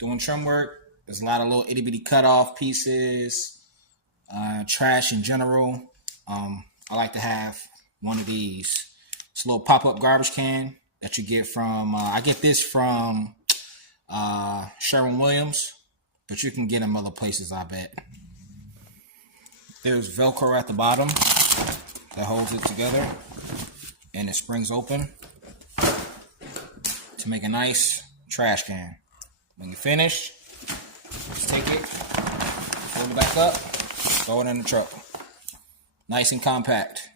doing trim work. There's a lot of little itty bitty cut off pieces, trash in general. I like to have one of these. It's a little pop up garbage can that you get from. I get this from Sherwin-Williams, but you can get them other places, I bet. There's Velcro at the bottom that holds it together, and it springs open to make a nice trash can. When you're finished, just take it, fold it back up, throw it in the truck. Nice and compact.